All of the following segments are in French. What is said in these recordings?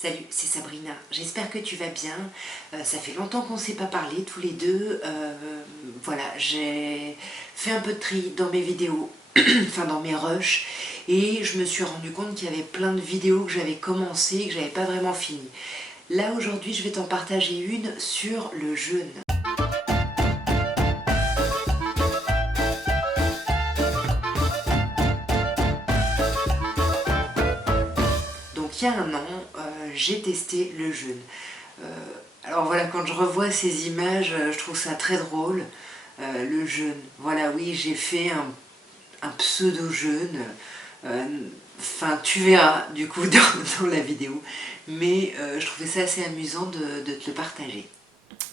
Salut, c'est Sabrina, j'espère que tu vas bien. Ça fait longtemps qu'on ne s'est pas parlé tous les deux. Voilà, j'ai fait un peu de tri dans mes vidéos, enfin dans mes rushs, et je me suis rendu compte qu'il y avait plein de vidéos que j'avais commencé et que j'avais pas vraiment fini. Là aujourd'hui je vais t'en partager une sur le jeûne. Donc il y a un an, j'ai testé le jeûne. Alors voilà, quand je revois ces images, je trouve ça très drôle. Le jeûne, voilà, oui, j'ai fait un pseudo-jeûne. Enfin, tu verras du coup dans la vidéo. Mais je trouvais ça assez amusant de te le partager.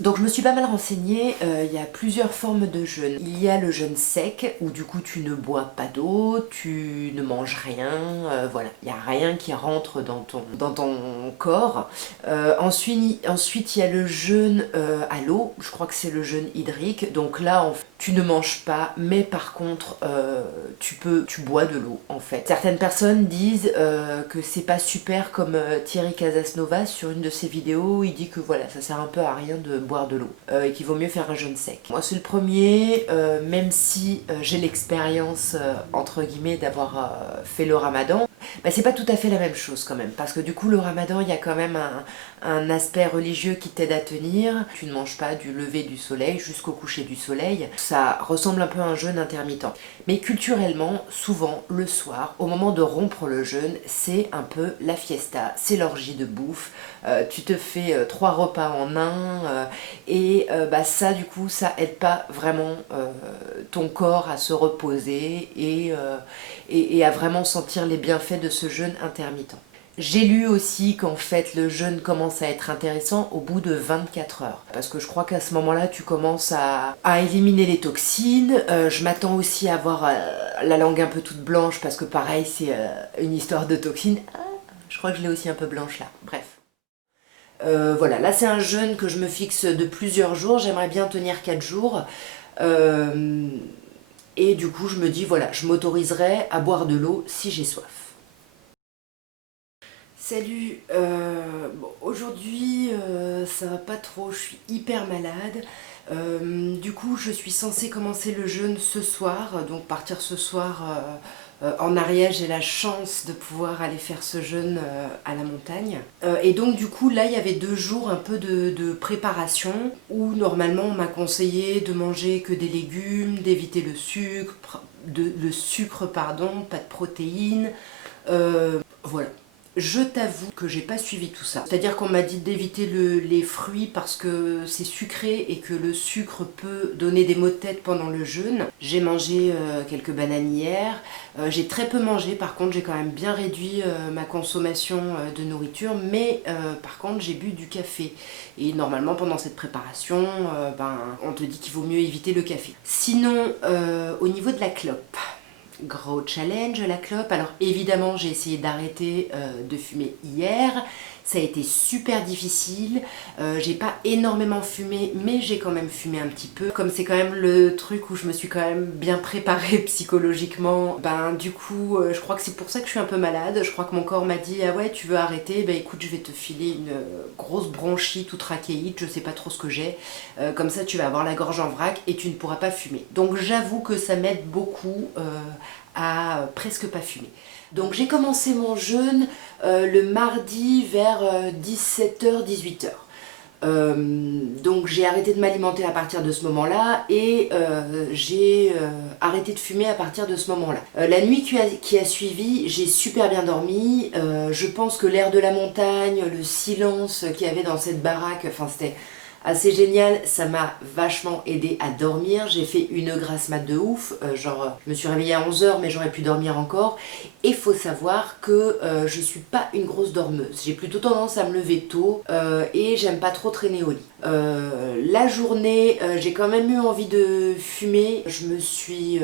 Donc je me suis pas mal renseignée, il y a plusieurs formes de jeûne. Il y a le jeûne sec, où du coup tu ne bois pas d'eau, tu ne manges rien, voilà, il n'y a rien qui rentre dans ton corps. Ensuite il y a le jeûne à l'eau, je crois que c'est le jeûne hydrique, donc là tu ne manges pas, mais par contre tu bois de l'eau en fait. Certaines personnes disent que c'est pas super, comme Thierry Casasnovas sur une de ses vidéos, il dit que voilà, ça sert un peu à rien de boire de l'eau et qu'il vaut mieux faire un jeûne sec. Moi c'est le premier, même si j'ai l'expérience entre guillemets d'avoir fait le ramadan, bah, c'est pas tout à fait la même chose quand même, parce que du coup le ramadan il y a quand même un aspect religieux qui t'aide à tenir. Tu ne manges pas du lever du soleil jusqu'au coucher du soleil, ça ressemble un peu à un jeûne intermittent. Mais culturellement, souvent le soir, au moment de rompre le jeûne, c'est un peu la fiesta, c'est l'orgie de bouffe. Tu te fais 3 repas en un, et bah ça du coup ça aide pas vraiment ton corps à se reposer et à vraiment sentir les bienfaits de ce jeûne intermittent. J'ai lu aussi qu'en fait le jeûne commence à être intéressant au bout de 24 heures. Parce que je crois qu'à ce moment-là, tu commences à éliminer les toxines. Je m'attends aussi à avoir la langue un peu toute blanche, parce que pareil, c'est une histoire de toxines. Ah, je crois que je l'ai aussi un peu blanche là. Bref. Voilà, là c'est un jeûne que je me fixe de plusieurs jours. J'aimerais bien tenir 4 jours. Et du coup, je me dis, voilà, je m'autoriserai à boire de l'eau si j'ai soif. Salut, bon, aujourd'hui ça va pas trop, je suis hyper malade. Du coup je suis censée commencer le jeûne ce soir, donc partir ce soir en Ariège. J'ai la chance de pouvoir aller faire ce jeûne à la montagne. Et donc du coup là il y avait 2 jours un peu de préparation, où normalement on m'a conseillé de manger que des légumes, d'éviter le sucre pardon, pas de protéines, voilà. Je t'avoue que j'ai pas suivi tout ça. C'est-à-dire qu'on m'a dit d'éviter les fruits parce que c'est sucré et que le sucre peut donner des maux de tête pendant le jeûne. J'ai mangé quelques bananes hier. J'ai très peu mangé, par contre j'ai quand même bien réduit ma consommation de nourriture, mais par contre j'ai bu du café. Et normalement pendant cette préparation, on te dit qu'il vaut mieux éviter le café. Sinon, au niveau de la clope, gros challenge la clope. Alors évidemment j'ai essayé d'arrêter de fumer hier, ça a été super difficile. J'ai pas énormément fumé, mais j'ai quand même fumé un petit peu. Comme c'est quand même le truc où je me suis quand même bien préparée psychologiquement, du coup je crois que c'est pour ça que je suis un peu malade. Je crois que mon corps m'a dit ah ouais tu veux arrêter, écoute je vais te filer une grosse bronchite ou trachéite, je sais pas trop ce que j'ai. Comme ça tu vas avoir la gorge en vrac et tu ne pourras pas fumer. Donc j'avoue que ça m'aide beaucoup à presque pas fumer. Donc j'ai commencé mon jeûne le mardi vers 17h, 18h. Donc j'ai arrêté de m'alimenter à partir de ce moment-là, et j'ai arrêté de fumer à partir de ce moment-là. La nuit qui a suivi, j'ai super bien dormi. Je pense que l'air de la montagne, le silence qu'il y avait dans cette baraque, enfin c'était assez génial, ça m'a vachement aidé à dormir. J'ai fait une grasse mat de ouf, je me suis réveillée à 11h mais j'aurais pu dormir encore. Et faut savoir que je suis pas une grosse dormeuse, j'ai plutôt tendance à me lever tôt et j'aime pas trop traîner au lit. La journée, j'ai quand même eu envie de fumer, je me suis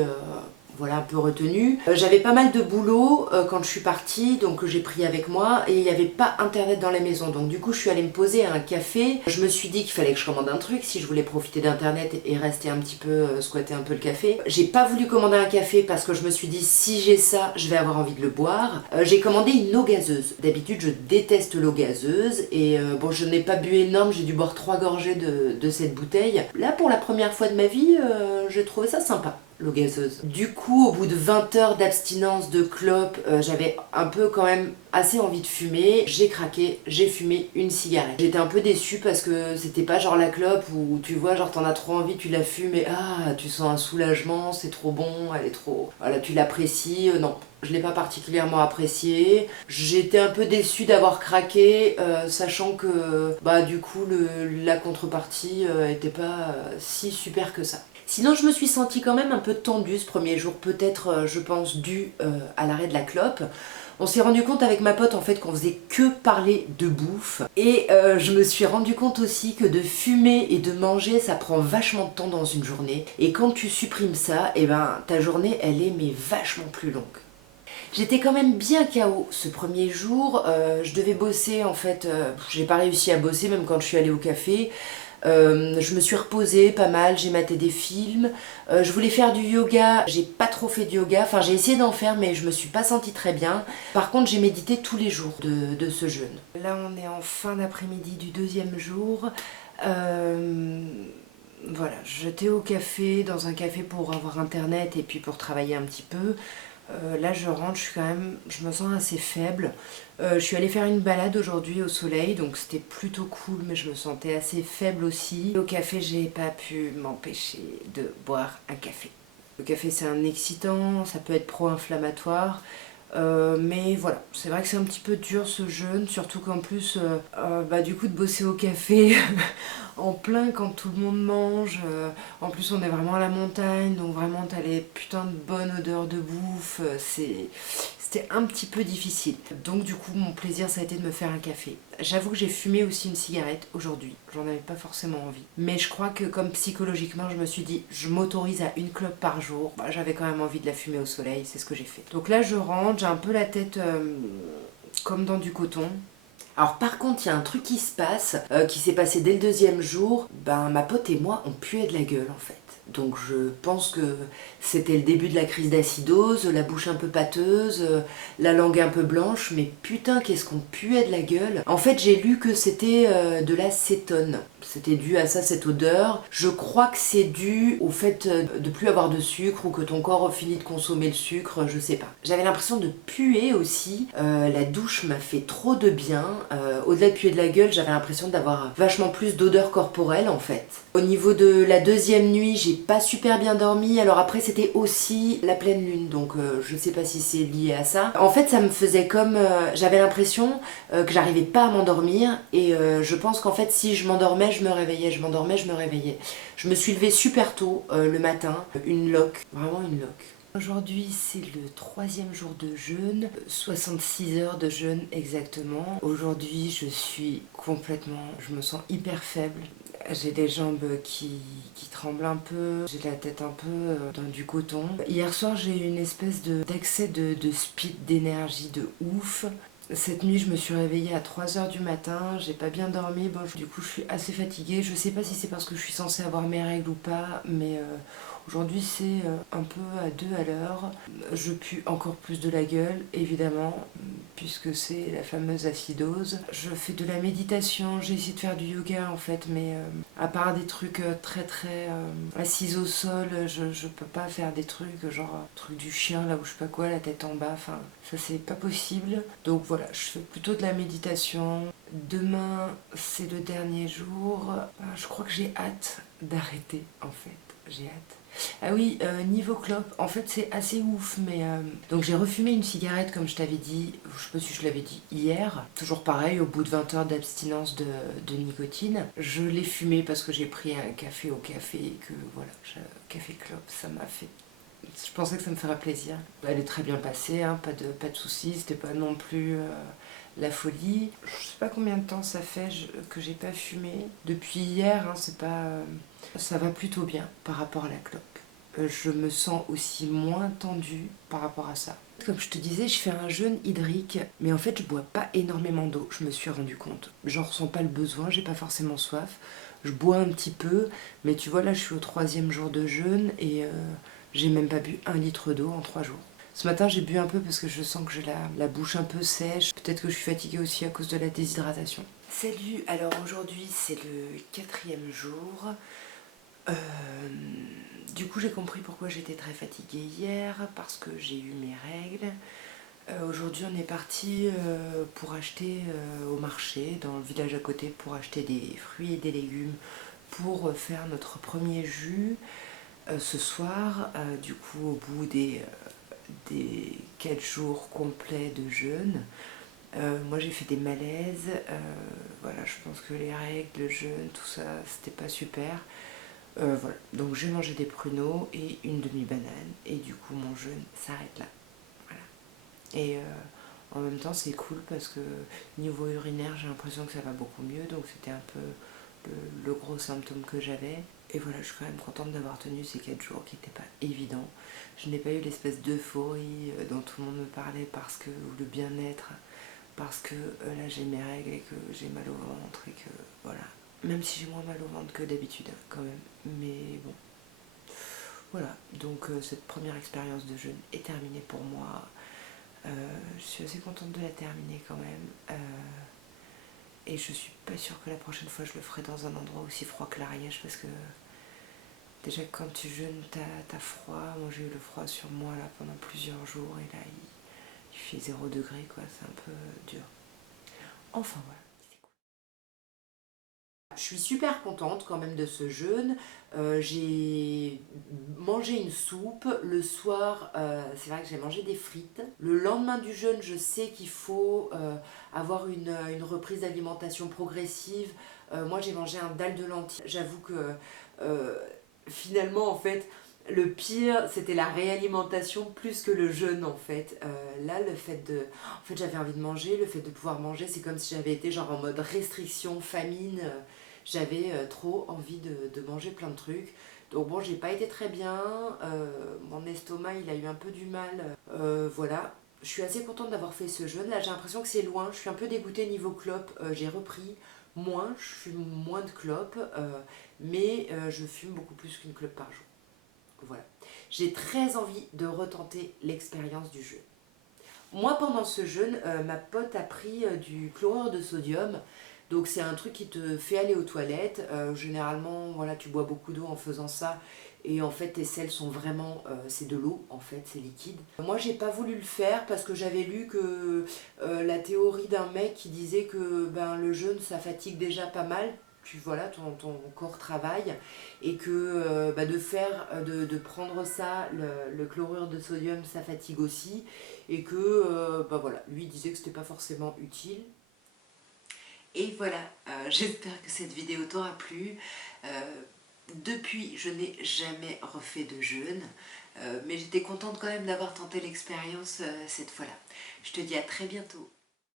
voilà, un peu retenu. J'avais pas mal de boulot quand je suis partie, donc j'ai pris avec moi, et il n'y avait pas internet dans la maison, donc du coup je suis allée me poser à un café. Je me suis dit qu'il fallait que je commande un truc si je voulais profiter d'internet et rester un petit peu, squatter un peu le café. J'ai pas voulu commander un café parce que je me suis dit si j'ai ça, je vais avoir envie de le boire. J'ai commandé une eau gazeuse. D'habitude je déteste l'eau gazeuse, et bon, je n'ai pas bu énorme, j'ai dû boire 3 gorgées de cette bouteille. Là, pour la première fois de ma vie, j'ai trouvé ça sympa, l'eau gazeuse. Du coup, au bout de 20 heures d'abstinence de clope, j'avais un peu quand même assez envie de fumer. J'ai craqué, j'ai fumé une cigarette. J'étais un peu déçue parce que c'était pas genre la clope où tu vois, genre t'en as trop envie, tu la fumes et ah, tu sens un soulagement, c'est trop bon, elle est trop... Voilà, tu l'apprécies. Non, je l'ai pas particulièrement appréciée. J'étais un peu déçue d'avoir craqué, sachant que bah du coup la contrepartie était pas si super que ça. Sinon, je me suis sentie quand même un peu tendue ce premier jour, peut-être, je pense, dû à l'arrêt de la clope. On s'est rendu compte avec ma pote en fait qu'on faisait que parler de bouffe, et je me suis rendu compte aussi que de fumer et de manger ça prend vachement de temps dans une journée, et quand tu supprimes ça, et ben ta journée elle est mais vachement plus longue. J'étais quand même bien KO ce premier jour, je devais bosser en fait, j'ai pas réussi à bosser même quand je suis allée au café. Je me suis reposée pas mal, j'ai maté des films, je voulais faire du yoga, j'ai pas trop fait de yoga, enfin j'ai essayé d'en faire mais je me suis pas sentie très bien. Par contre j'ai médité tous les jours de ce jeûne. Là on est en fin d'après-midi du deuxième jour. Voilà, j'étais au café, dans un café pour avoir internet et puis pour travailler un petit peu. Là je rentre, je me sens assez faible. Je suis allée faire une balade aujourd'hui au soleil, donc c'était plutôt cool, mais je me sentais assez faible aussi. Au café, j'ai pas pu m'empêcher de boire un café. Le café c'est un excitant, ça peut être pro-inflammatoire. Mais voilà, c'est vrai que c'est un petit peu dur ce jeûne, surtout qu'en plus, bah, du coup de bosser au café en plein quand tout le monde mange, en plus on est vraiment à la montagne, donc vraiment t'as les putains de bonnes odeurs de bouffe, c'était un petit peu difficile. Donc du coup mon plaisir ça a été de me faire un café. J'avoue que j'ai fumé aussi une cigarette aujourd'hui, j'en avais pas forcément envie. Mais je crois que comme psychologiquement je me suis dit je m'autorise à une clope par jour, bah, j'avais quand même envie de la fumer au soleil, c'est ce que j'ai fait. Donc là je rentre, j'ai un peu la tête comme dans du coton. Alors par contre, il y a un truc qui se passe, qui s'est passé dès le deuxième jour. Ben ma pote et moi, on puait de la gueule en fait. Donc je pense que c'était le début de la crise d'acidose, la bouche un peu pâteuse, la langue un peu blanche, mais putain qu'est-ce qu'on puait de la gueule. En fait j'ai lu que c'était de la cétone. C'était dû à ça, cette odeur. Je crois que c'est dû au fait de plus avoir de sucre ou que ton corps finit de consommer le sucre, je sais pas. J'avais l'impression de puer aussi. La douche m'a fait trop de bien. Au-delà de puer de la gueule, j'avais l'impression d'avoir vachement plus d'odeur corporelle en fait. Au niveau de la deuxième nuit, j'ai pas super bien dormi. Alors après, c'était aussi la pleine lune, donc je sais pas si c'est lié à ça. En fait, ça me faisait comme... j'avais l'impression que j'arrivais pas à m'endormir, et je pense qu'en fait, si je m'endormais, je me réveillais, je m'endormais, je me réveillais. Je me suis levée super tôt le matin, une loque, vraiment une loque. Aujourd'hui c'est le troisième jour de jeûne, 66 heures de jeûne exactement. Aujourd'hui je suis complètement, je me sens hyper faible. J'ai des jambes qui tremblent un peu, j'ai la tête un peu dans du coton. Hier soir j'ai eu une espèce d'accès de speed, d'énergie de ouf. Cette nuit, je me suis réveillée à 3 heures du matin, j'ai pas bien dormi, bon, du coup je suis assez fatiguée. Je sais pas si c'est parce que je suis censée avoir mes règles ou pas, mais aujourd'hui c'est un peu à 2 à l'heure. Je pue encore plus de la gueule, évidemment, puisque c'est la fameuse acidose. Je fais de la méditation, j'ai essayé de faire du yoga en fait, mais à part des trucs très assis au sol, je peux pas faire des trucs genre truc du chien là où je sais pas quoi, la tête en bas, enfin ça c'est pas possible. Donc voilà, je fais plutôt de la méditation. Demain c'est le dernier jour. Je crois que j'ai hâte d'arrêter en fait, j'ai hâte. Ah oui, niveau clope, en fait c'est assez ouf, mais... Donc j'ai refumé une cigarette comme je t'avais dit, je sais pas si je l'avais dit hier, toujours pareil, au bout de 20 heures d'abstinence de nicotine. Je l'ai fumé parce que j'ai pris un café au café et que voilà, café clope, ça m'a fait... Je pensais que ça me ferait plaisir. Elle est très bien passée, hein, pas de soucis, c'était pas non plus... la folie. Je sais pas combien de temps ça fait que j'ai pas fumé. Depuis hier, hein, c'est pas... ça va plutôt bien par rapport à la clope. je me sens aussi moins tendue par rapport à ça. Comme je te disais, je fais un jeûne hydrique, mais en fait je bois pas énormément d'eau, je me suis rendu compte. J'en ressens pas le besoin, j'ai pas forcément soif. Je bois un petit peu, mais tu vois là je suis au 3e jour de jeûne et j'ai même pas bu 1 litre d'eau en 3 jours. Ce matin j'ai bu un peu parce que je sens que j'ai la bouche un peu sèche. Peut-être que je suis fatiguée aussi à cause de la déshydratation. Salut, alors aujourd'hui c'est le 4e jour. Euh, du coup j'ai compris pourquoi j'étais très fatiguée hier, parce que j'ai eu mes règles. Aujourd'hui on est parti pour acheter au marché, dans le village à côté, pour acheter des fruits et des légumes pour faire notre premier jus ce soir. Du coup au bout des 4 jours complets de jeûne. Moi j'ai fait des malaises, voilà, je pense que les règles, le jeûne, tout ça, c'était pas super. Voilà, donc j'ai mangé des pruneaux et une demi-banane, et du coup mon jeûne s'arrête là. Voilà. Et en même temps c'est cool parce que niveau urinaire j'ai l'impression que ça va beaucoup mieux, donc c'était un peu le gros symptôme que j'avais. Et voilà, je suis quand même contente d'avoir tenu ces 4 jours qui n'étaient pas évidents. Je n'ai pas eu l'espèce d'euphorie dont tout le monde me parlait, parce que, ou le bien-être, parce que là j'ai mes règles et que j'ai mal au ventre et que voilà. Même si j'ai moins mal au ventre que d'habitude quand même. Mais bon, voilà. Donc cette première expérience de jeûne est terminée pour moi. Je suis assez contente de la terminer quand même. Et je suis pas sûre que la prochaine fois je le ferai dans un endroit aussi froid que l'Ariège, parce que déjà quand tu jeûnes t'as froid. Moi j'ai eu le froid sur moi là pendant plusieurs jours, et là il fait 0 degré quoi, c'est un peu dur. Enfin voilà. Je suis super contente quand même de ce jeûne. J'ai mangé une soupe. Le soir, c'est vrai que j'ai mangé des frites. Le lendemain du jeûne, je sais qu'il faut avoir une reprise d'alimentation progressive. Moi, j'ai mangé un dalle de lentilles. J'avoue que euh, finalement, en fait, le pire, c'était la réalimentation plus que le jeûne, en fait. Là, le fait de... En fait, j'avais envie de manger. Le fait de pouvoir manger, c'est comme si j'avais été genre en mode restriction, famine. J'avais trop envie de manger plein de trucs. Donc bon, j'ai pas été très bien. Mon estomac, il a eu un peu du mal. Voilà. Je suis assez contente d'avoir fait ce jeûne. Là, j'ai l'impression que c'est loin. Je suis un peu dégoûtée niveau clope. J'ai repris moins. Je fume moins de clopes. Mais je fume beaucoup plus qu'une clope par jour. Voilà. J'ai très envie de retenter l'expérience du jeûne. Moi, pendant ce jeûne, ma pote a pris du chlorure de sodium. Donc c'est un truc qui te fait aller aux toilettes. Généralement, voilà, tu bois beaucoup d'eau en faisant ça. Et en fait, tes selles sont vraiment... c'est de l'eau, en fait, c'est liquide. Moi, j'ai pas voulu le faire parce que j'avais lu que la théorie d'un mec qui disait que ben, le jeûne, ça fatigue déjà pas mal. Tu voilà, ton corps travaille, et que bah, de prendre ça, le chlorure de sodium, ça fatigue aussi, et que bah voilà, lui disait que c'était pas forcément utile. Et voilà, j'espère que cette vidéo t'aura plu. Depuis, je n'ai jamais refait de jeûne, mais j'étais contente quand même d'avoir tenté l'expérience cette fois-là. Je te dis à très bientôt.